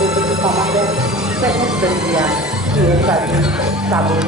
Deputy Commander, 2nd Battalion, TSRB, Kabul.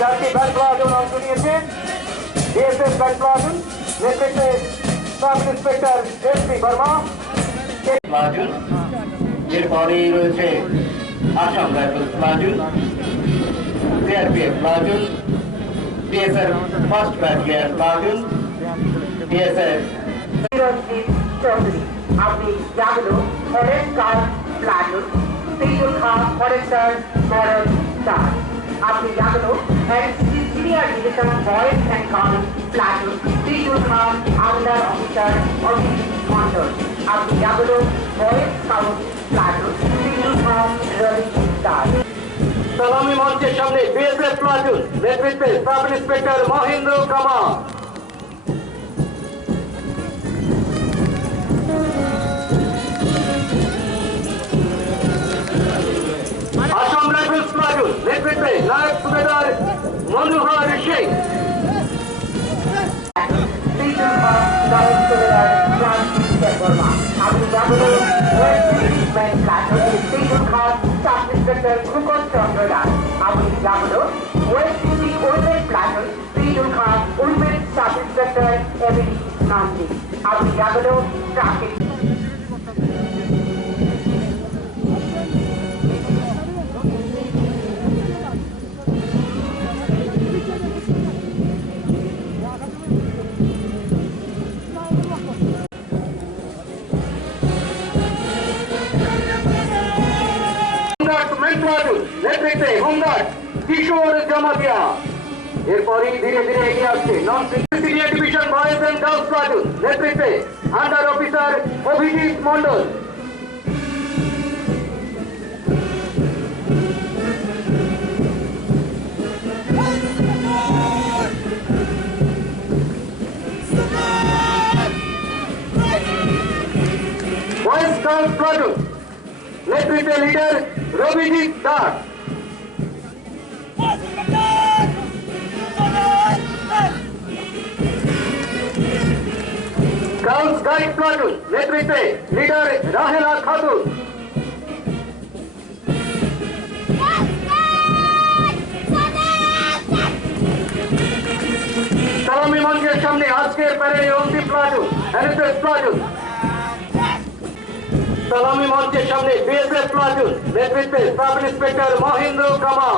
Turkey Bell Platoon of Union DSS Bell Platoon, respected Sub Inspector S.P. Burma. Platoon এরপরেই রয়েছে Assam rifles platoon, CRPF platoon, BSF First Battalion Platoon, BSF Rajdeep Chaudhary, আপনি জাগলো forest guard platoon, তেজুল খান forester model star, আপনি জাগলো senior division boys and girls platoon, তেজুল খান আন্ডার অফিসার অভিজিৎ মন্ডল, আপনি জাগলো বয়েজ স্কাউট প্লাটুন, তেজুল খান রবি স্টার। সালামি মঞ্চের সামনে বিএসএফ প্লাটুন নেতৃত্বে সাব ইন্সপেক্টর মহেন্দ্র কামা। আসাম রাইফেলস প্লাটুন নেতৃত্বে নায়ক সুবেদার মনোহর শেখ। তেজুল খান নায়ক সুবেদার ক্রান্তি বর্মা, আপনি জাগলো ওয়েস্ট ট্রিটমেন্ট প্লাটুন, তেজুল খান সাব ইন্সপেক্টর ভূপত চন্দ্র দাস, আপনি জাগলো ওয়েস্ট ডিস্ট্রিক্ট উইমেন প্লাটুন, তেজুল খান women sub inspector Emily Nandi, আপনি জাগলো ট্রাফিক। নেতৃত্বে হোমগার্ড কিশোর জামাতিয়া। এরপরই ধীরে ধীরে এগিয়ে আসছে non senior division boys and girls platoon নেতৃত্বে under officer Abhijit Mondal. Boys girls platoon নেতৃত্বে leader Rabijit Das. Girls guide platoon নেতৃত্বে লিডার রাহেলা খাতুন। সালামি মঞ্চের সামনে আজকের প্যারেডের অন্তিম প্লাটুন এনএসএস প্লাটুন। সালামি মঞ্চের সামনে বিএসএফ প্লাটুন নেতৃত্বে সাব ইন্সপেক্টর মহেন্দ্র কামা।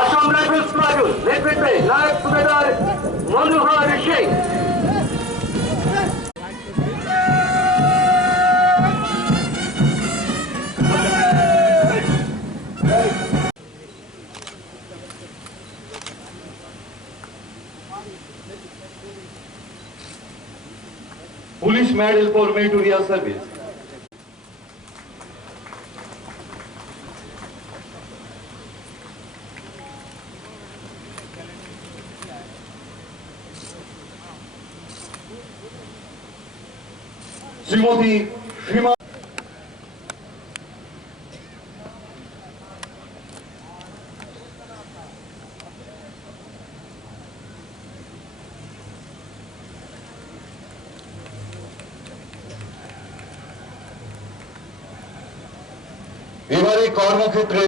আসাম রাইফেলস প্লাটুন নেতৃত্বে নায়ক সুবেদার মনোহর Sheikh. Police Medal for Meritorious Service. Shrimati সীমা এবারে কর্মক্ষেত্রে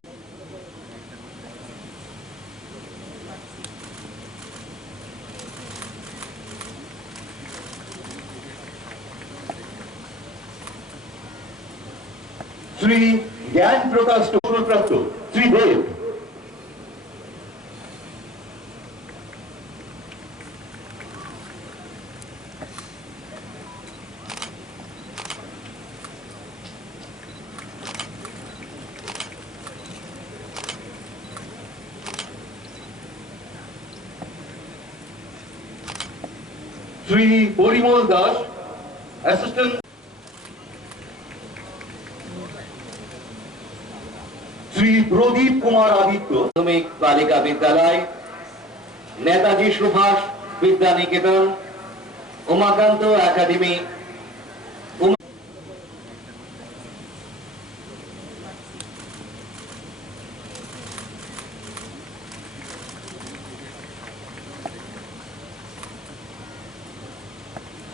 শ্রী জ্ঞান প্রকাশ পুরস্প্রাপ্ত শ্রী দেব। শ্রী পরিমল দাস অ্যাসিস্ট্যান্ট। শ্রী প্রদীপ কুমার আদিত্য প্রাথমিক বালিকা বিদ্যালয়, নেতাজি সুভাষ বিদ্যা নিকেতন, উমাকান্ত একাডেমি,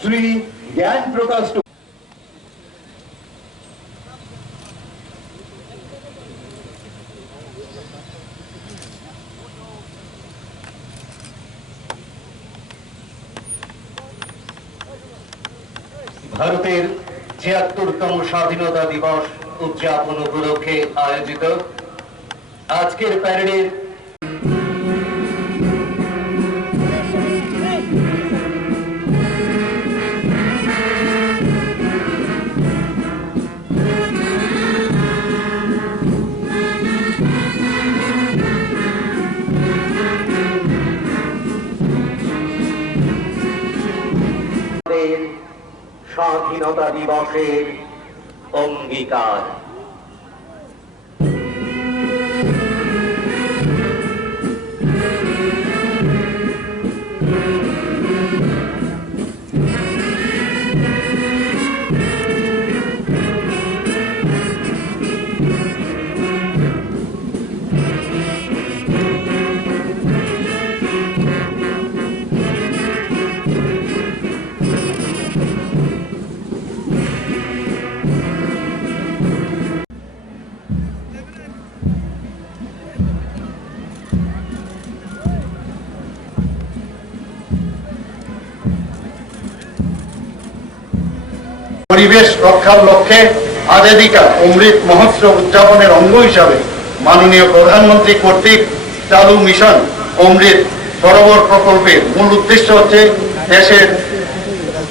শ্রী জ্ঞান প্রকাশ ভারতের ৭৬তম স্বাধীনতা দিবস উদযাপন উপলক্ষে আয়োজিত আজকের প্যারেডের স্বাধীনতা দিবসের অঙ্গীকার। পরিবেশ রক্ষার লক্ষ্যে আজাদিকা অমৃত মহোৎসব উদযাপনের অঙ্গ হিসাবে মাননীয় প্রধানমন্ত্রী কর্তৃক চালু মিশন অমৃত সরোবর প্রকল্পের মূল উদ্দেশ্য হচ্ছে দেশের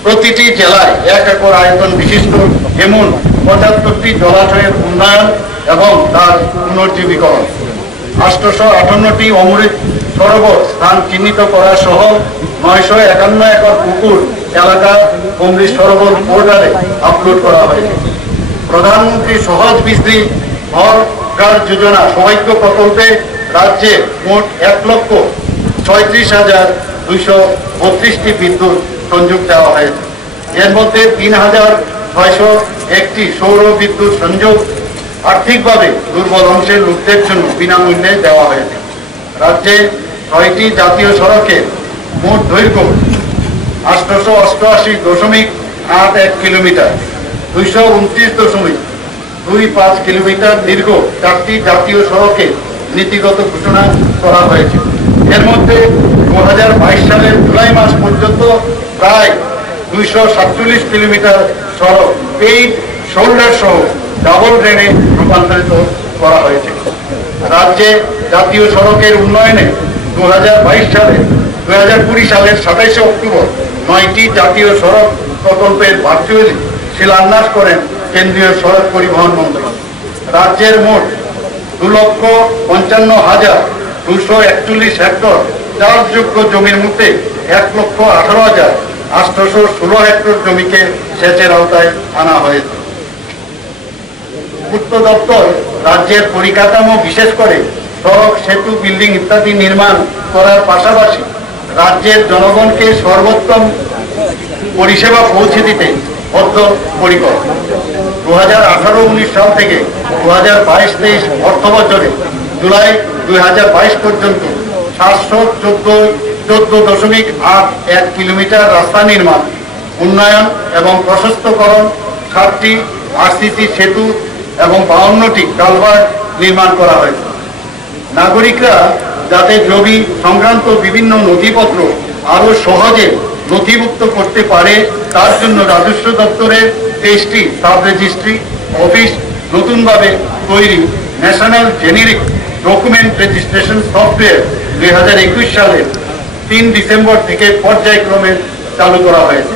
প্রতিটি জেলায় 1 একর আয়তন বিশিষ্ট এমন 75টি জলাশয়ের উন্নয়ন এবং তার পুনর্জীবীকরণ। 858টি অমৃত সরোবর স্থান চিহ্নিত করা সহ 951 একর পুকুর এলাকা অমৃত সরোবর পোর্টালে আপলোড করা হয়েছে। প্রধানমন্ত্রী সহজ বিজলি ঘর ঘর যোজনা সৌভাগ্য প্রকল্পে রাজ্যে মোট 1,36,232টি বিদ্যুৎ সংযোগ দেওয়া হয়েছে। এর মধ্যে 3,601টি সৌর বিদ্যুৎ সংযোগ আর্থিকভাবে দুর্বল অংশের লোকদের জন্য বিনামূল্যে দেওয়া হয়েছে। রাজ্যে 6টি জাতীয় সড়কের মোট দৈর্ঘ্য 888.81 কিলোমিটার, 229.25 কিলোমিটার দীর্ঘ 4টি জাতীয় সড়কে নীতিগত ঘোষণা করা হয়েছে। এর মধ্যে 2022 সালের জুলাই মাস পর্যন্ত প্রায় 247 কিলোমিটার সড়ক পেইড শোল্ডার সহ ডাবল ড্রেনে রূপান্তরিত করা হয়েছে। রাজ্যে জাতীয় সড়কের উন্নয়নে 2020 সালের 27 অক্টোবর 9টি জাতীয় সড়ক প্রকল্পের ভার্চুয়ালি শিলান্যাস করেন কেন্দ্রীয় সড়ক পরিবহন মন্ত্রী। রাজ্যের মোট 2,55,241 হেক্টর চাষযোগ্য জমির মধ্যে 1,18,816 হেক্টর জমিকে সেচের আওতায় আনা হয়েছে। পূর্ত দপ্তর রাজ্যের পরিকাঠামো বিশেষ করে সড়ক, সেতু, বিল্ডিং ইত্যাদি নির্মাণ করার পাশাপাশি রাজ্যের জনগণকে সর্বোত্তম পরিষেবা পৌঁছে দিতে বদ্ধপরিকর। 2018-19 সাল থেকে 2022-23 অর্থ বছরে জুলাই 2022 পর্যন্ত 714.81 কিলোমিটার রাস্তা নির্মাণ, উন্নয়ন এবং প্রশস্তকরণ, 7টি আরসিসি সেতু এবং 52টি কালভার্ট নির্মাণ করা হয়েছে। নাগরিকরা যাতে জমি সংক্রান্ত বিভিন্ন নথিপত্র আরো সহজে নথিভুক্ত করতে পারে তার জন্য রাজস্ব দপ্তরের 23টি সাব রেজিস্ট্রি অফিস নতুনভাবে তৈরি national generic document registration software 2021 সালের 3 ডিসেম্বর থেকে পর্যায়ক্রমে চালু করা হয়েছে।